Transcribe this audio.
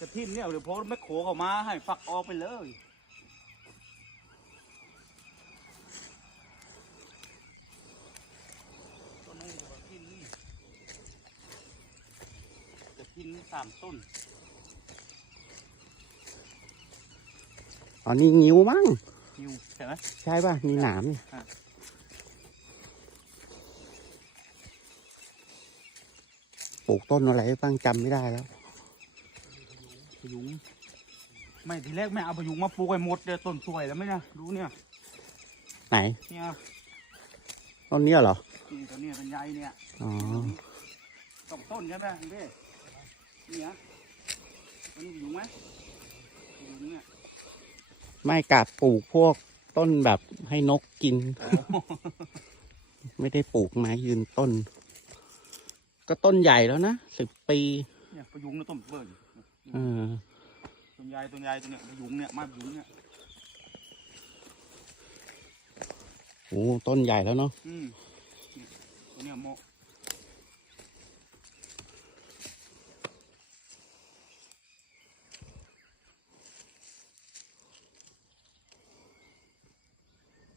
จะทิ่มเนี่ยเดี๋ยวโพสต์ไม่โขเข้ามาให้ฝักออกไปเลยต้นนี้จะทิ่มนี่จะทิ่มสามต้นอ๋อนี่งิ้วมั้งนิวใช่ไหม ใช่ป่ะมีหนามนี่อะปลูกต้นอะไรบ้างจำไม่ได้แล้ว พยุง ไม่ทีแรกแม่เอาพยุงมาปลูกไว้หมดเดี๋ยวต้นสวยแล้วไหมเนี่ยดูเนี่ยไหนเนี่ยต้นเนี้ยเหรอนี่ตัวเนี้เป็นใยเนี่ยอ๋อสองต้นใช่ไหมคุณพี่นี่ฮะมันพยุงไหมพยุงเนี่ยไม่กะปลูกพวกต้นแบบให้นกกิน ไม่ได้ปลูกไม้ยืนต้น ก็ต้นใหญ่แล้วนะสิบปี เนี่ยพยุงเนี่ยต้นเบิร์นเออต้นใหญ่ต้นใหญ่ตัวเนี้ยพยุงเนี่ยไมาพยุงเนี่ยโอ้ต้นใหญ่แล้วเนาะอืมเนี่ยตัวเนี้ยโม